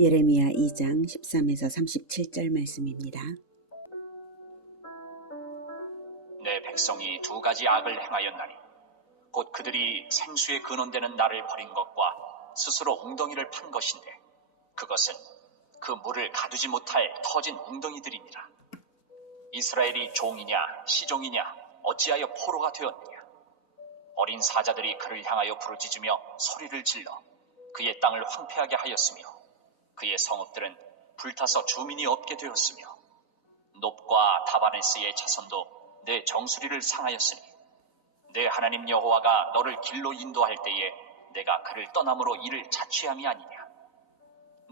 예레미야 2장 13에서 37절 말씀입니다. 내 백성이 두 가지 악을 행하였나니 곧 그들이 생수에 근원되는 나를 버린 것과 스스로 웅덩이를 판 것인데 그것은 그 물을 가두지 못할 터진 웅덩이들이니라. 이스라엘이 종이냐 시종이냐 어찌하여 포로가 되었느냐. 어린 사자들이 그를 향하여 부르짖으며 소리를 질러 그의 땅을 황폐하게 하였으며 그의 성읍들은 불타서 주민이 없게 되었으며 놉과 다바네스의 자손도 내 정수리를 상하였으니 내 하나님 여호와가 너를 길로 인도할 때에 내가 그를 떠남으로 이를 자취함이 아니냐.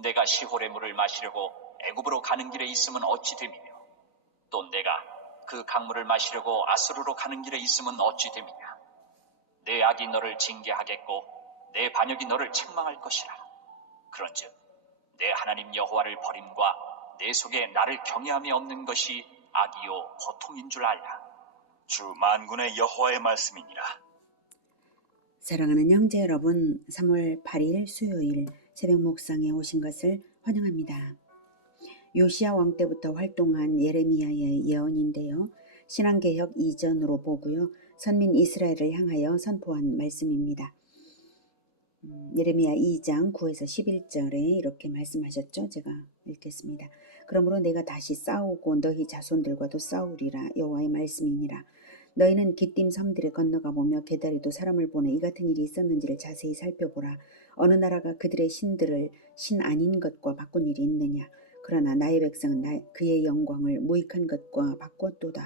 내가 시홀의 물을 마시려고 애굽으로 가는 길에 있음은 어찌 됨이며 또 내가 그 강물을 마시려고 아수르로 가는 길에 있음은 어찌 됨이냐. 내 악이 너를 징계하겠고 내 반역이 너를 책망할 것이라. 그런즉 내 하나님 여호와를 버림과 내 속에 나를 경외함이 없는 것이 악이요 고통인 줄 알라. 주 만군의 여호와의 말씀이니라. 사랑하는 형제 여러분, 3월 8일 수요일 새벽 묵상에 오신 것을 환영합니다. 요시야 왕 때부터 활동한 예레미야의 예언인데요. 신앙개혁 이전으로 보고요. 선민 이스라엘을 향하여 선포한 말씀입니다. 예레미야 2장 9에서 11절에 이렇게 말씀하셨죠. 제가 읽겠습니다. 그러므로 내가 다시 싸우고 너희 자손들과도 싸우리라. 여호와의 말씀이니라. 너희는 기띔 섬들에 건너가 보며 게다리도 사람을 보내 이 같은 일이 있었는지를 자세히 살펴보라. 어느 나라가 그들의 신들을 신 아닌 것과 바꾼 일이 있느냐. 그러나 나의 백성은 그의 영광을 무익한 것과 바꿨도다.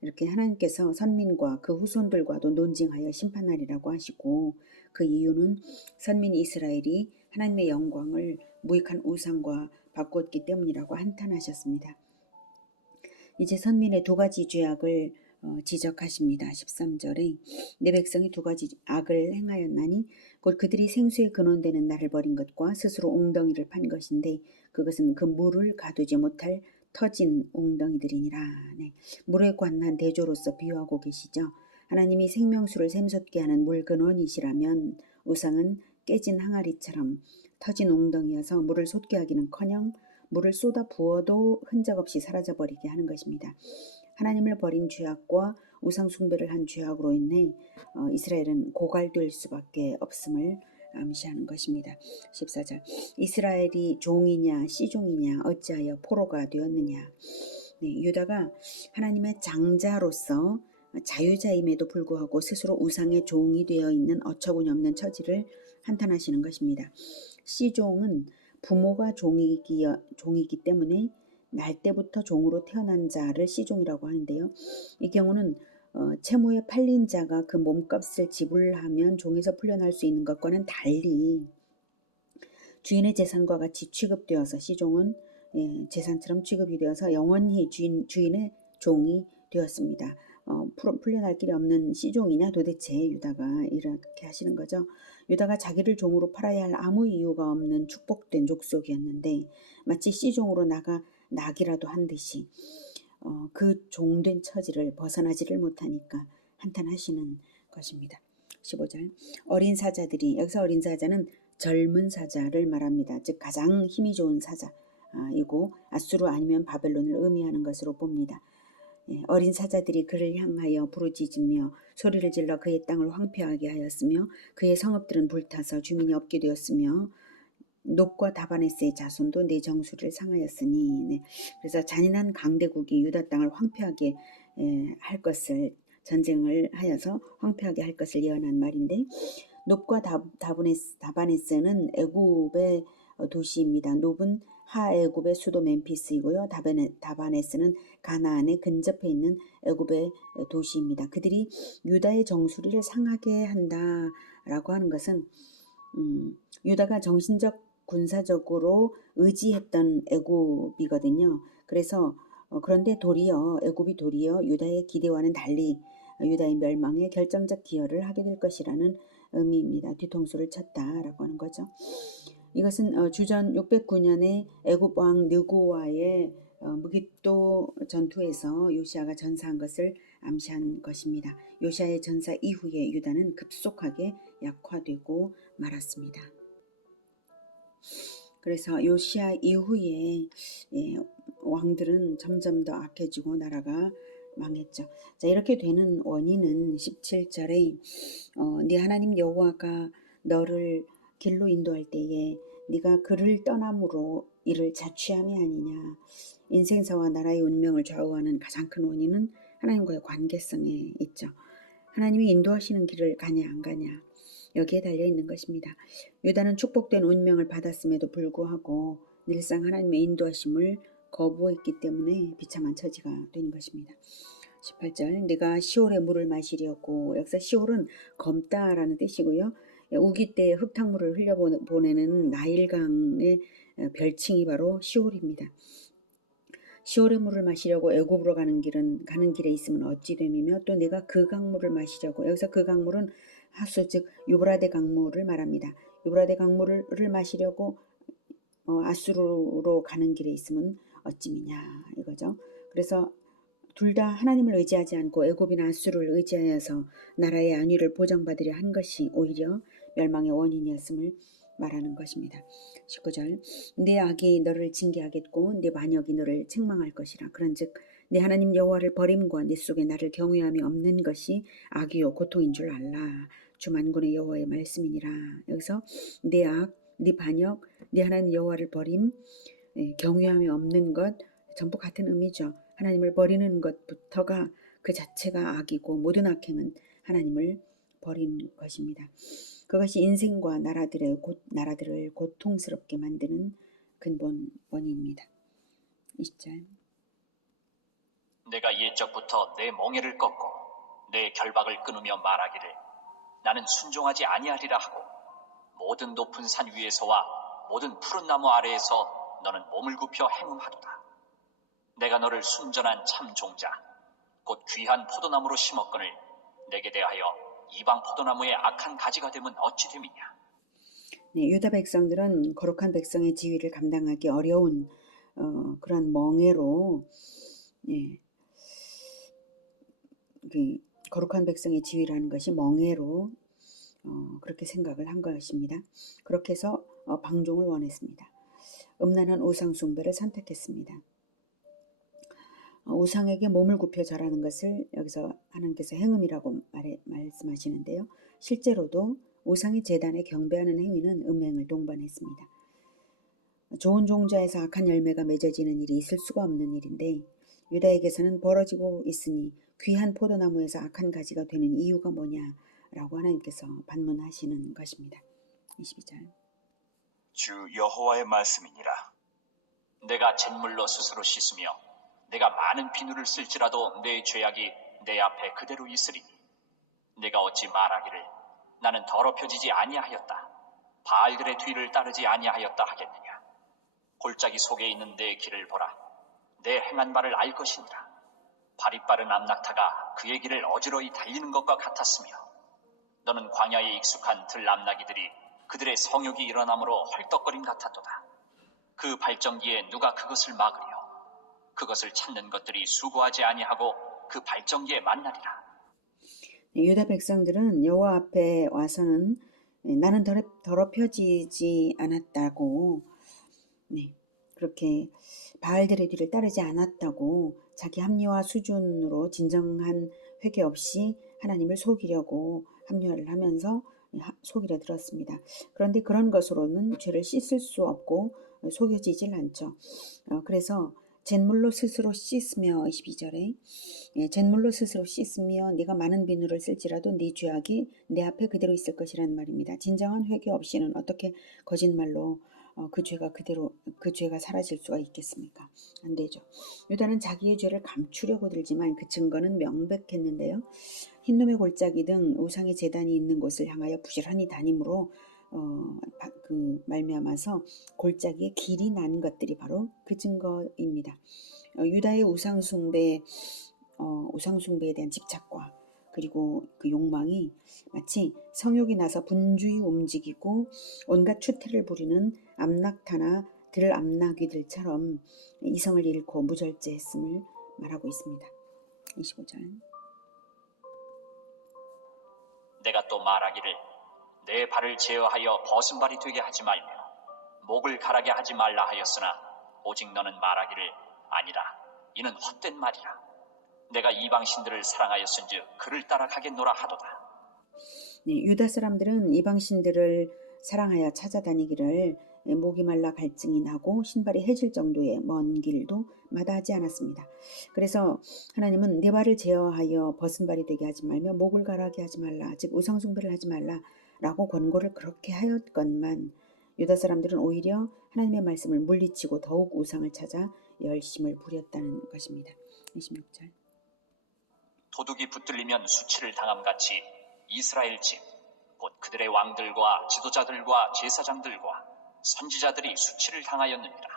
이렇게 하나님께서 선민과 그 후손들과도 논증하여 심판하리라고 하시고, 그 이유는 선민 이스라엘이 하나님의 영광을 무익한 우상과 바꿨기 때문이라고 한탄하셨습니다. 이제 선민의 두 가지 죄악을 지적하십니다. 13절에 내 백성이 두 가지 악을 행하였나니 곧 그들이 생수에 근원되는 나를 버린 것과 스스로 웅덩이를 판 것인데 그것은 그 물을 가두지 못할 터진 웅덩이들이니라. 네. 물에 관한 대조로서 비유하고 계시죠. 하나님이 생명수를 샘솟게 하는 물 근원이시라면 우상은 깨진 항아리처럼 터진 웅덩이여서 물을 솟게 하기는커녕 물을 쏟아 부어도 흔적 없이 사라져버리게 하는 것입니다. 하나님을 버린 죄악과 우상 숭배를 한 죄악으로 인해 이스라엘은 고갈될 수밖에 없음을 암시하는 것입니다. 14절 이스라엘이 종이냐 시종이냐 어찌하여 포로가 되었느냐. 네, 유다가 하나님의 장자로서 자유자임에도 불구하고 스스로 우상의 종이 되어 있는 어처구니없는 처지를 한탄하시는 것입니다. 시종은 부모가 종이기 때문에 날 때부터 종으로 태어난 자를 시종이라고 하는데요. 이 경우는 채무에 팔린 자가 그 몸값을 지불하면 종에서 풀려날 수 있는 것과는 달리 주인의 재산과 같이 취급되어서 시종은 재산처럼 취급이 되어서 영원히 주인의 종이 되었습니다. 풀려날 길이 없는 시종이냐 도대체 유다가 이렇게 하시는 거죠. 유다가 자기를 종으로 팔아야 할 아무 이유가 없는 축복된 족속이었는데 마치 시종으로 나기라도 한 듯이 그 종된 처지를 벗어나지를 못하니까 한탄하시는 것입니다. 15절 어린 사자들이, 여기서 어린 사자는 젊은 사자를 말합니다. 즉 가장 힘이 좋은 사자이고 아수르 아니면 바벨론을 의미하는 것으로 봅니다. 어린 사자들이 그를 향하여 부르짖으며 소리를 질러 그의 땅을 황폐하게 하였으며 그의 성읍들은 불타서 주민이 없게 되었으며 놉과 다바네스의 자손도 내 정수리를 상하였으니. 네. 그래서 잔인한 강대국이 유다 땅을 황폐하게 할 것을, 전쟁을 하여서 황폐하게 할 것을 예언한 말인데, 놉과 다바네스는 애굽의 도시입니다. 놉은 하애굽의 수도 멤피스이고요. 다바네스는 가나안에 근접해 있는 애굽의 도시입니다. 그들이 유다의 정수리를 상하게 한다라고 하는 것은 유다가 정신적 군사적으로 의지했던 애굽이거든요. 그래서 그런데 애굽이 도리어 유다의 기대와는 달리 유다의 멸망에 결정적 기여를 하게 될 것이라는 의미입니다. 뒤통수를 쳤다라고 하는 거죠. 이것은 주전 609년에 애굽 왕 느고와의 무깃도 전투에서 요시아가 전사한 것을 암시한 것입니다. 요시아의 전사 이후에 유다는 급속하게 약화되고 말았습니다. 그래서 요시야 이후에 왕들은 점점 더 악해지고 나라가 망했죠. 자, 이렇게 되는 원인은 17절에 네 하나님 여호와가 너를 길로 인도할 때에 네가 그를 떠남으로 이를 자취함이 아니냐. 인생사와 나라의 운명을 좌우하는 가장 큰 원인은 하나님과의 관계성에 있죠. 하나님이 인도하시는 길을 가냐 안 가냐 여기에 달려 있는 것입니다. 유다는 축복된 운명을 받았음에도 불구하고 늘상 하나님의 인도하심을 거부했기 때문에 비참한 처지가 된 것입니다. 18절 네가 시올의 물을 마시려고 여기서 시올은 검다라는 뜻이고요. 우기 때에 흙탕물을 흘려보내는 나일강의 별칭이 바로 시올입니다. 시올의 물을 마시려고 애굽으로 가는 길에 있으면 어찌 됨이며 또 내가 그 강물을 마시려고 여기서 그 강물은 하수 즉 유브라데 강물을 말합니다. 유브라데 강물을 마시려고 아수르로 가는 길에 있으면 어찌미냐 이거죠. 그래서 둘 다 하나님을 의지하지 않고 애굽이나 아수르를 의지하여서 나라의 안위를 보장받으려 한 것이 오히려 멸망의 원인이었음을 말하는 것입니다. 19절 네 악이 너를 징계하겠고 네 반역이 너를 책망할 것이라. 그런즉 네 하나님 여호와를 버림과 네 속에 나를 경외함이 없는 것이 악이요 고통인 줄 알라. 주 만군의 여호와의 말씀이니라. 여기서 네 악, 네 반역, 네 하나님 여호와를 버림, 경외함이 없는 것 전부 같은 의미죠. 하나님을 버리는 것부터가 그 자체가 악이고 모든 악행은 하나님을 버리는 것입니다. 그것이 인생과 나라들을 고통스럽게 만드는 근본 원인입니다. 20절 내가 옛적부터 내 멍에를 꺾고 내 결박을 끊으며 말하기를 나는 순종하지 아니하리라 하고 모든 높은 산 위에서와 모든 푸른 나무 아래에서 너는 몸을 굽혀 행음하도다. 내가 너를 순전한 참 종자 곧 귀한 포도나무로 심었거늘 내게 대하여 이방 포도나무의 악한 가지가 되면 어찌 됨이냐. 네, 유다 백성들은 거룩한 백성의 지위를 감당하기 어려운 그런 멍에로 그 거룩한 백성의 지위라는 것이 멍에로 그렇게 생각을 한 것입니다. 그렇게 해서 방종을 원했습니다. 음란한 우상 숭배를 선택했습니다. 우상에게 몸을 굽혀 절하는 것을 여기서 하나님께서 행음이라고 말씀하시는데요. 실제로도 우상의 제단에 경배하는 행위는 음행을 동반했습니다. 좋은 종자에서 악한 열매가 맺어지는 일이 있을 수가 없는 일인데 유다에게서는 벌어지고 있으니 귀한 포도나무에서 악한 가지가 되는 이유가 뭐냐라고 하나님께서 반문하시는 것입니다. 22절 주 여호와의 말씀이니라. 내가 잿물로 스스로 씻으며 내가 많은 비누를 쓸지라도 내 죄악이 내 앞에 그대로 있으리니 내가 어찌 말하기를 나는 더럽혀지지 아니하였다. 바알들의 뒤를 따르지 아니하였다 하겠느냐. 골짜기 속에 있는 내 길을 보라. 내 행한 바를 알 것이니라. 발이 빠른 암낙타가 그의 길을 어지러이 달리는 것과 같았으며 너는 광야에 익숙한 들암나기들이 그들의 성욕이 일어나므로 헐떡거림 같았도다. 그 발전기에 누가 그것을 막으려. 그것을 찾는 것들이 수고하지 아니하고 그 발전기에 만나리라. 유다 백성들은 여호와 앞에 와서는 나는 더럽혀지지 않았다고 그렇게 바알들의 뒤를 따르지 않았다고 자기 합리화 수준으로 진정한 회개 없이 하나님을 속이려고 합리화를 하면서 속이려 들었습니다. 그런데 그런 것으로는 죄를 씻을 수 없고 속여지질 않죠. 그래서 잿물로 스스로 씻으며 22절에 잿물로 스스로 씻으며 네가 많은 비누를 쓸지라도 네 죄악이 내 앞에 그대로 있을 것이라는 말입니다. 진정한 회개 없이는 어떻게 거짓말로 그 죄가 사라질 수가 있겠습니까? 안 되죠. 유다는 자기의 죄를 감추려고 들지만 그 증거는 명백했는데요. 흰놈의 골짜기 등 우상의 제단이 있는 곳을 향하여 부지런히 다님으로 그 말미암아서 골짜기에 길이 난 것들이 바로 그 증거입니다. 유다의 우상숭배에 대한 집착과 그리고 그 욕망이 마치 성욕이 나서 분주히 움직이고 온갖 추태를 부리는 암낙타나 들암나귀들처럼 이성을 잃고 무절제했음을 말하고 있습니다. 25절 내가 또 말하기를 내 발을 제어하여 벗은 발이 되게 하지 말며 목을 가라게 하지 말라 하였으나 오직 너는 말하기를 아니라 이는 헛된 말이라. 내가 이방신들을 사랑하였은즉 그를 따라 가겠노라 하도다. 네, 유다 사람들은 이방신들을 사랑하여 찾아다니기를 목이 말라 갈증이 나고 신발이 해질 정도의 먼 길도 마다하지 않았습니다. 그래서 하나님은 네 발을 제어하여 벗은 발이 되게 하지 말며 목을 가라게 하지 말라, 즉 우상숭배를 하지 말라라고 권고를 그렇게 하였건만 유다 사람들은 오히려 하나님의 말씀을 물리치고 더욱 우상을 찾아 열심을 부렸다는 것입니다. 26절. 도둑이 붙들리면 수치를 당함같이 이스라엘 집, 곧 그들의 왕들과 지도자들과 제사장들과 선지자들이 수치를 당하였느니라.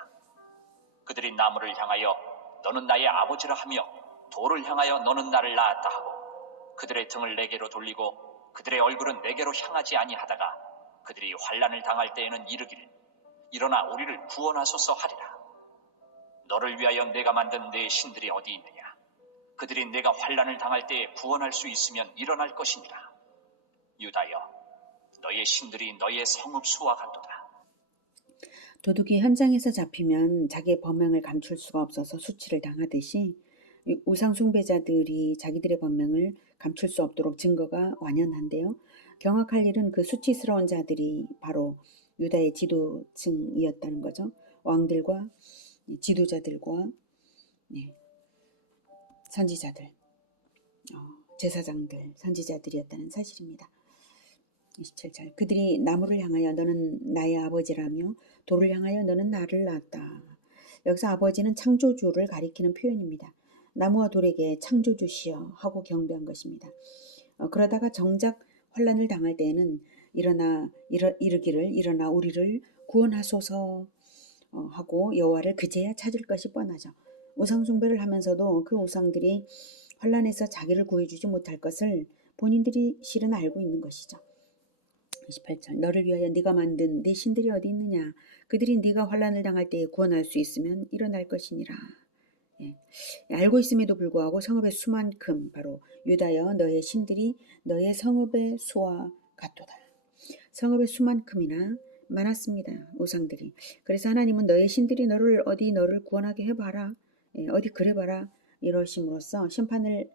그들이 나무를 향하여 너는 나의 아버지라 하며 돌을 향하여 너는 나를 낳았다 하고 그들의 등을 내게로 돌리고 그들의 얼굴은 내게로 향하지 아니하다가 그들이 환난을 당할 때에는 이르기를 일어나 우리를 구원하소서 하리라. 너를 위하여 내가 만든 내 신들이 어디 있느냐? 그들이 내가 환난을 당할 때에 구원할 수 있으면 일어날 것이니라. 유다여, 너의 신들이 너의 성읍수와 같도다. 도둑이 현장에서 잡히면 자기의 범행을 감출 수가 없어서 수치를 당하듯이 우상숭배자들이 자기들의 범행을 감출 수 없도록 증거가 완연한데요. 경악할 일은 그 수치스러운 자들이 바로 유다의 지도층이었다는 거죠. 왕들과 지도자들과 선지자들, 제사장들, 선지자들이었다는 사실입니다. 27절. 그들이 나무를 향하여 너는 나의 아버지라며 돌을 향하여 너는 나를 낳았다. 여기서 아버지는 창조주를 가리키는 표현입니다. 나무와 돌에게 창조주시여 하고 경배한 것입니다. 그러다가 정작 환난을 당할 때에는 이르기를 일어나 우리를 구원하소서 하고 여호와를 그제야 찾을 것이 뻔하죠. 우상숭배를 하면서도 그 우상들이 환난에서 자기를 구해주지 못할 것을 본인들이 실은 알고 있는 것이죠. 28절. 너를 위하여 네가 만든 네 신들이 어디 있느냐? 그들이 네가 환난을 당할 때에 구원할 수 있으면 일어날 것이니라. 알고 있음에도 불구하고 성읍의 수만큼 바로 유다여 너의 신들이 너의 성읍의 수와 같도다. 성읍의 수만큼이나 많았습니다. 우상들이. 그래서 하나님은 너의 신들이 너를 구원하게 해봐라. 어디 그래봐라. 이러심으로써 심판을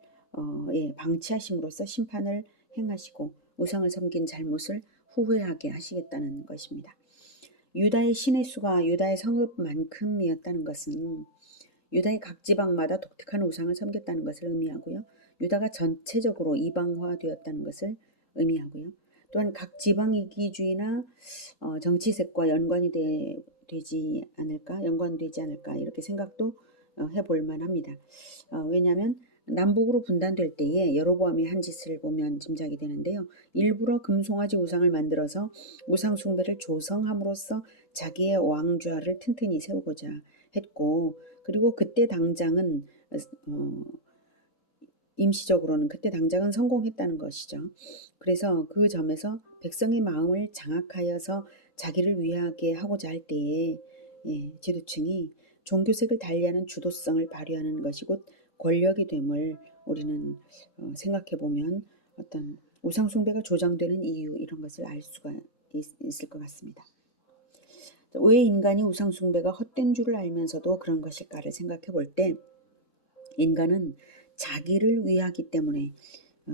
방치하심으로써 심판을 행하시고 우상을 섬긴 잘못을 후회하게 하시겠다는 것입니다. 유다의 신의 수가 유다의 성읍만큼이었다는 것은 유다의 각 지방마다 독특한 우상을 섬겼다는 것을 의미하고요. 유다가 전체적으로 이방화되었다는 것을 의미하고요. 또한 각 지방 이기주의나 정치색과 연관되지 않을까 이렇게 생각도 해볼 만합니다. 왜냐하면 남북으로 분단될 때에 여로보암의 한 짓을 보면 짐작이 되는데요. 일부러 금송아지 우상을 만들어서 우상 숭배를 조성함으로써 자기의 왕좌를 튼튼히 세우고자 했고, 그리고 그때 당장은 임시적으로는 그때 당장은 성공했다는 것이죠. 그래서 그 점에서 백성의 마음을 장악하여서 자기를 위하게 하고자 할 때에 지도층이 종교색을 달리하는 주도성을 발휘하는 것이 곧 권력이 됨을 우리는 생각해 보면 어떤 우상 숭배가 조장되는 이유 이런 것을 알 수가 있을 것 같습니다. 왜 인간이 우상 숭배가 헛된 줄을 알면서도 그런 것일까를 생각해 볼 때 인간은 자기를 위하기 때문에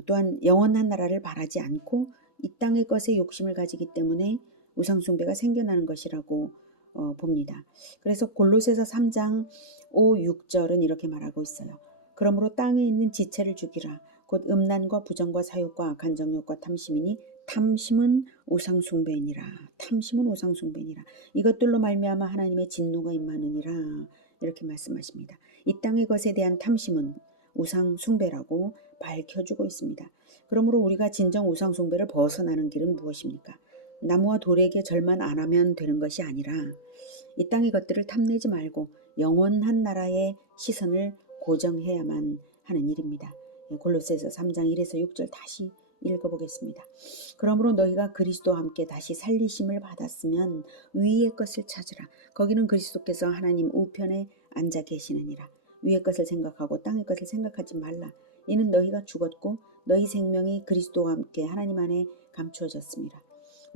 또한 영원한 나라를 바라지 않고 이 땅의 것에 욕심을 가지기 때문에 우상 숭배가 생겨나는 것이라고 봅니다. 그래서 골로새서 3장 5, 6절은 이렇게 말하고 있어요. 그러므로 땅에 있는 지체를 죽이라. 곧 음란과 부정과 사욕과 악한 정욕과 탐심이니 탐심은 우상 숭배니라. 탐심은 우상 숭배니라. 이것들로 말미암아 하나님의 진노가 임하느니라. 이렇게 말씀하십니다. 이 땅의 것에 대한 탐심은 우상 숭배라고 밝혀주고 있습니다. 그러므로 우리가 진정 우상 숭배를 벗어나는 길은 무엇입니까? 나무와 돌에게 절만 안 하면 되는 것이 아니라 이 땅의 것들을 탐내지 말고 영원한 나라의 시선을 고정해야만 하는 일입니다. 골로새서 3장 1에서 6절 다시 읽어보겠습니다. 그러므로 너희가 그리스도와 함께 다시 살리심을 받았으면 위의 것을 찾으라. 거기는 그리스도께서 하나님 우편에 앉아 계시느니라. 위의 것을 생각하고 땅의 것을 생각하지 말라. 이는 너희가 죽었고 너희 생명이 그리스도와 함께 하나님 안에 감추어졌습니다.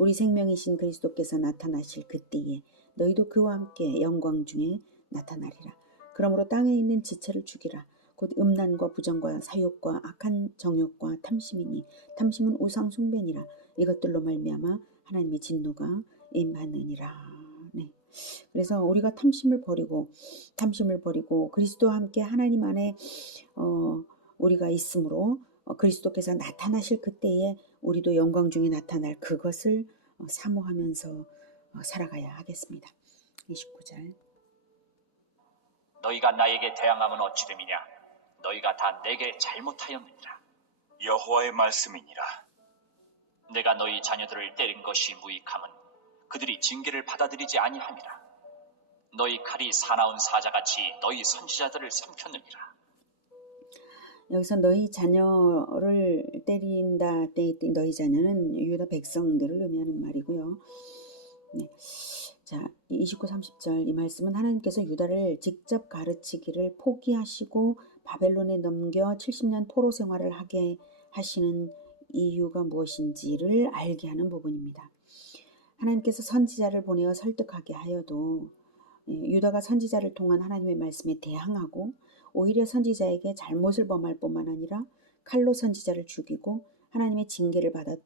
우리 생명이신 그리스도께서 나타나실 그때에 너희도 그와 함께 영광 중에 나타나리라. 그러므로 땅에 있는 지체를 죽이라. 곧 음란과 부정과 사욕과 악한 정욕과 탐심이니 탐심은 우상 숭배니라. 이것들로 말미암아 하나님의 진노가 임하느니라. 네. 그래서 우리가 탐심을 버리고 그리스도와 함께 하나님 안에 우리가 있으므로 그리스도께서 나타나실 그때에 우리도 영광 중에 나타날 그것을 사모하면서 살아가야 하겠습니다. 29절. 너희가 나에게 대항함은 어찌됨이냐? 너희가 다 내게 잘못하였느니라. 여호와의 말씀이니라. 내가 너희 자녀들을 때린 것이 무익함은 그들이 징계를 받아들이지 아니함이라. 너희 칼이 사나운 사자같이 너희 선지자들을 삼켰느니라. 여기서 너희 자녀를 때린다 때 너희 자녀는 유다 백성들을 의미하는 말이고요. 네. 자, 29, 30절 이 말씀은 하나님께서 유다를 직접 가르치기를 포기하시고 바벨론에 넘겨 70년 포로 생활을 하게 하시는 이유가 무엇인지를 알게 하는 부분입니다. 하나님께서 선지자를 보내어 설득하게 하여도 유다가 선지자를 통한 하나님의 말씀에 대항하고 오히려 선지자에게 잘못을 범할 뿐만 아니라 칼로 선지자를 죽이고 하나님의 징계를 받아도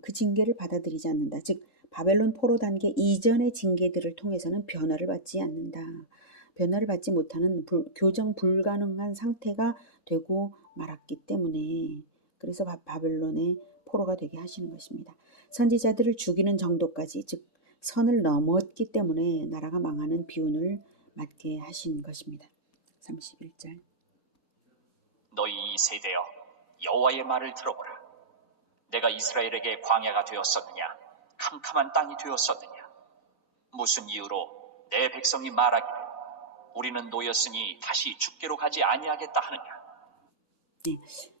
그 징계를 받아들이지 않는다. 즉 바벨론 포로 단계 이전의 징계들을 통해서는 변화를 받지 않는다. 변화를 받지 못하는 교정 불가능한 상태가 되고 말았기 때문에 그래서 바벨론의 포로가 되게 하시는 것입니다. 선지자들을 죽이는 정도까지 즉 선을 넘었기 때문에 나라가 망하는 비운을 맞게 하신 것입니다. 31절. 너희 이 세대여 여호와의 말을 들어보라. 내가 이스라엘에게 광야가 되었었느냐? 캄캄한 땅이 되었었느냐? 무슨 이유로 내 백성이 말하기를 우리는 노였으니 다시 죽게로 가지 아니하겠다 하느냐? 네,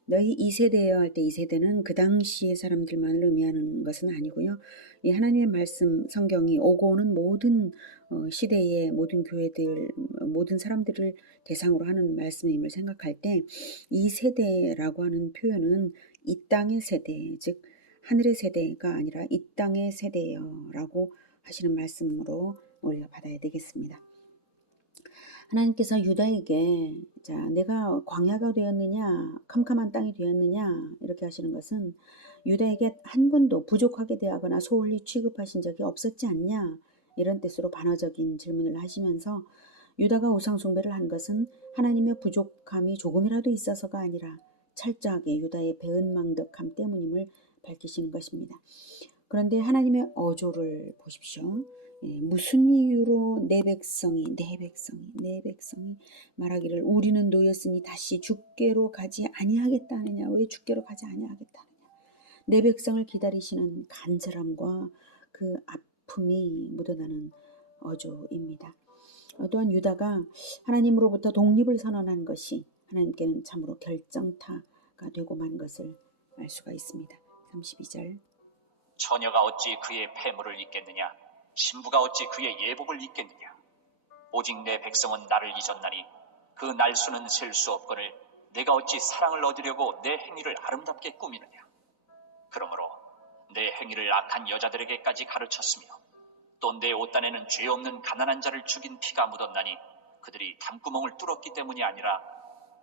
너희 2세대여 할 때 2세대는 그 당시의 사람들만을 의미하는 것은 아니고요. 이 하나님의 말씀 성경이 오고 오는 모든 시대의 모든 교회들, 모든 사람들을 대상으로 하는 말씀임을 생각할 때 이 세대라고 하는 표현은 이 땅의 세대, 즉 하늘의 세대가 아니라 이 땅의 세대여라고 하시는 말씀으로 우리가 받아야 되겠습니다. 하나님께서 유다에게 자 내가 광야가 되었느냐 캄캄한 땅이 되었느냐 이렇게 하시는 것은 유다에게 한 번도 부족하게 대하거나 소홀히 취급하신 적이 없었지 않냐 이런 뜻으로 반어적인 질문을 하시면서 유다가 우상 숭배를 한 것은 하나님의 부족함이 조금이라도 있어서가 아니라 철저하게 유다의 배은망덕함 때문임을 밝히시는 것입니다. 그런데 하나님의 어조를 보십시오. 무슨 이유로 내 백성이 말하기를 우리는 노였으니 다시 죽게로 가지 아니하겠다 하느냐. 왜 죽게로 가지 아니하겠다 하느냐. 내 백성을 기다리시는 간절함과 그 아픔이 묻어나는 어조입니다. 또한 유다가 하나님으로부터 독립을 선언한 것이 하나님께는 참으로 결정타가 되고 만 것을 알 수가 있습니다. 32절. 처녀가 어찌 그의 폐물을 잇겠느냐? 신부가 어찌 그의 예복을 잇겠느냐? 오직 내 백성은 나를 잊었나니 그 날수는 셀 수 없거늘 내가 어찌 사랑을 얻으려고 내 행위를 아름답게 꾸미느냐? 그러므로 내 행위를 악한 여자들에게까지 가르쳤으며 또 내 옷단에는 죄 없는 가난한 자를 죽인 피가 묻었나니 그들이 담구멍을 뚫었기 때문이 아니라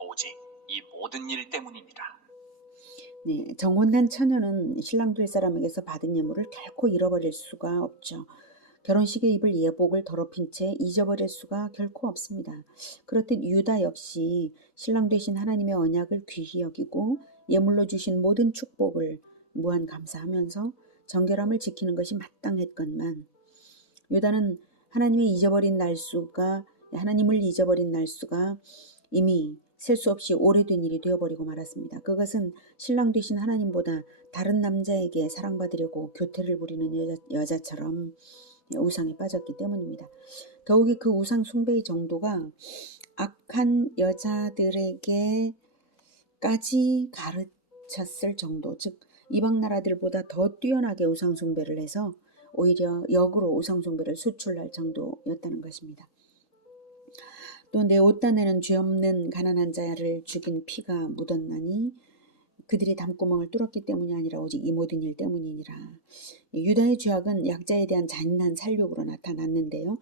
오직 이 모든 일 때문이니라. 네, 정혼한 처녀는 신랑 될 사람에게서 받은 예물을 결코 잃어버릴 수가 없죠. 결혼식에 입을 예복을 더럽힌 채 잊어버릴 수가 결코 없습니다. 그렇듯 유다 역시 신랑 되신 하나님의 언약을 귀히 여기고 예물로 주신 모든 축복을 무한 감사하면서 정결함을 지키는 것이 마땅했건만 유다는 하나님을 잊어버린 날수가 이미 셀 수 없이 오래된 일이 되어버리고 말았습니다. 그것은 신랑 되신 하나님보다 다른 남자에게 사랑받으려고 교태를 부리는 여자처럼 우상에 빠졌기 때문입니다. 더욱이 그 우상 숭배의 정도가 악한 여자들에게까지 가르쳤을 정도, 즉 이방 나라들보다 더 뛰어나게 우상 숭배를 해서 오히려 역으로 우상 숭배를 수출할 정도였다는 것입니다. 또 내 옷단에는 죄 없는 가난한 자를 죽인 피가 묻었나니 그들이 담구멍을 뚫었기 때문이 아니라 오직 이 모든 일 때문이니라. 유다의 죄악은 약자에 대한 잔인한 살육으로 나타났는데요.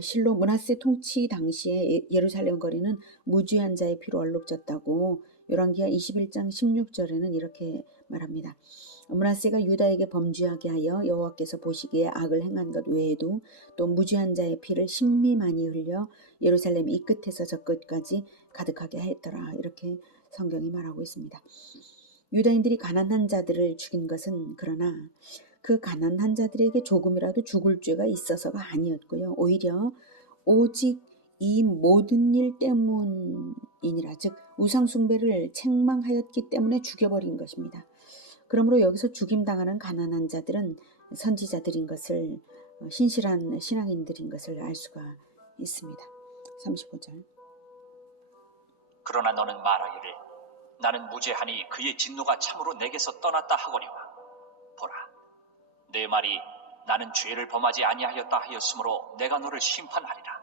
실로 므낫세 통치 당시에 예루살렘 거리는 무주한 자의 피로 얼룩졌다고 열왕기하 21장 16절에는 이렇게 말합니다. 므낫세가 유다에게 범죄하게 하여 여호와께서 보시기에 악을 행한 것 외에도 또 무주한 자의 피를 심히 많이 흘려 예루살렘 이 끝에서 저 끝까지 가득하게 했더라. 이렇게 성경이 말하고 있습니다. 유다인들이 가난한 자들을 죽인 것은 그러나 그 가난한 자들에게 조금이라도 죽을 죄가 있어서가 아니었고요. 오직 이 모든 일 때문이니라. 즉 우상 숭배를 책망하였기 때문에 죽여버린 것입니다. 그러므로 여기서 죽임당하는 가난한 자들은 선지자들인 것을 신실한 신앙인들인 것을 알 수가 있습니다. 35절. 그러나 너는 말하기를 나는 무죄하니 그의 진노가 참으로 내게서 떠났다 하거니와 보라 내 말이 나는 죄를 범하지 아니하였다 하였으므로 내가 너를 심판하리라.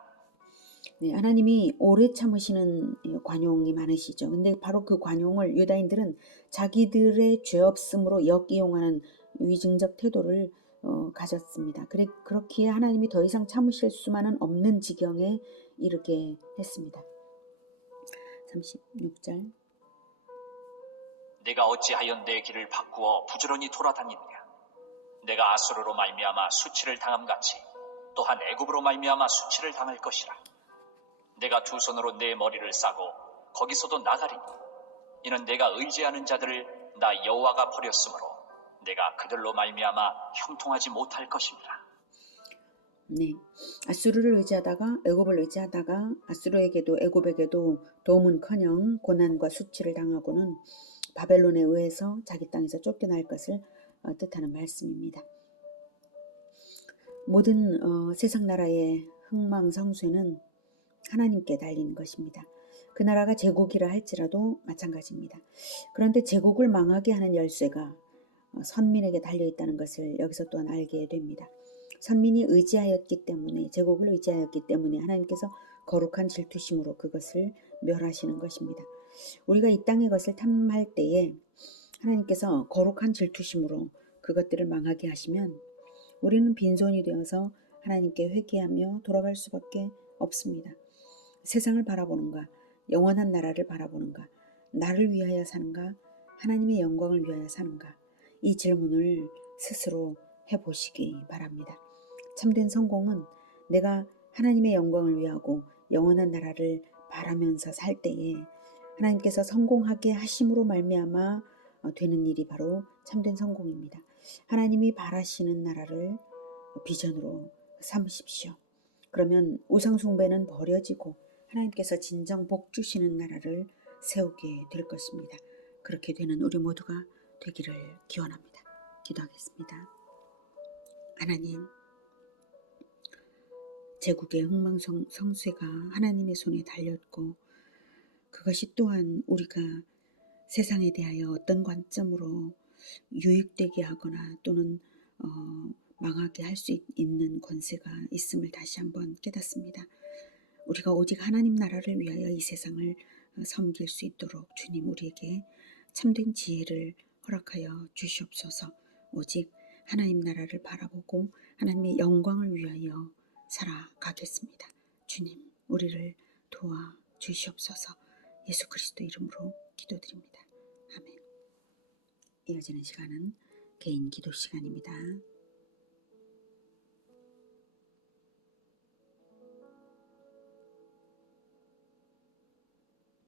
네, 하나님이 오래 참으시는 관용이 많으시죠. 근데 바로 그 관용을 유다인들은 자기들의 죄 없음으로 역이용하는 위증적 태도를 가졌습니다. 그렇기에 하나님이 더 이상 참으실 수만은 없는 지경에 이르게 했습니다. 36절. 내가 어찌하여 내 길을 바꾸어 부지런히 돌아다니느냐. 내가 아수르로 말미암아 수치를 당함같이 또한 애굽으로 말미암아 수치를 당할 것이라. 내가 두 손으로 내 머리를 싸고 거기서도 나가리니 이는 내가 의지하는 자들을 나 여호와가 버렸으므로 내가 그들로 말미암아 형통하지 못할 것입니다. 네, 아수르를 의지하다가 애굽을 의지하다가 아수르에게도 애굽에게도 도움은커녕 고난과 수치를 당하고는 바벨론에 의해서 자기 땅에서 쫓겨날 것을 뜻하는 말씀입니다. 모든 세상 나라의 흥망성쇠는 하나님께 달린 것입니다. 그 나라가 제국이라 할지라도 마찬가지입니다. 그런데 제국을 망하게 하는 열쇠가 선민에게 달려있다는 것을 여기서 또한 알게 됩니다. 선민이 의지하였기 때문에 제국을 의지하였기 때문에 하나님께서 거룩한 질투심으로 그것을 멸하시는 것입니다. 우리가 이 땅의 것을 탐할 때에 하나님께서 거룩한 질투심으로 그것들을 망하게 하시면 우리는 빈손이 되어서 하나님께 회개하며 돌아갈 수밖에 없습니다. 세상을 바라보는가, 영원한 나라를 바라보는가, 나를 위하여 사는가, 하나님의 영광을 위하여 사는가, 이 질문을 스스로 해보시기 바랍니다. 참된 성공은 내가 하나님의 영광을 위하고 영원한 나라를 바라면서 살 때에 하나님께서 성공하게 하심으로 말미암아 되는 일이 바로 참된 성공입니다. 하나님이 바라시는 나라를 비전으로 삼으십시오. 그러면 우상숭배는 버려지고 하나님께서 진정 복 주시는 나라를 세우게 될 것입니다. 그렇게 되는 우리 모두가 되기를 기원합니다. 기도하겠습니다. 하나님, 제국의 흥망성쇠가 하나님의 손에 달렸고 그것이 또한 우리가 세상에 대하여 어떤 관점으로 유익되게 하거나 또는 망하게 할 수 있는 권세가 있음을 다시 한번 깨닫습니다. 우리가 오직 하나님 나라를 위하여 이 세상을 섬길 수 있도록 주님 우리에게 참된 지혜를 허락하여 주시옵소서. 오직 하나님 나라를 바라보고 하나님의 영광을 위하여 살아가겠습니다. 주님 우리를 도와 주시옵소서. 예수 그리스도 이름으로 기도드립니다. 아멘. 이어지는 시간은 개인 기도 시간입니다.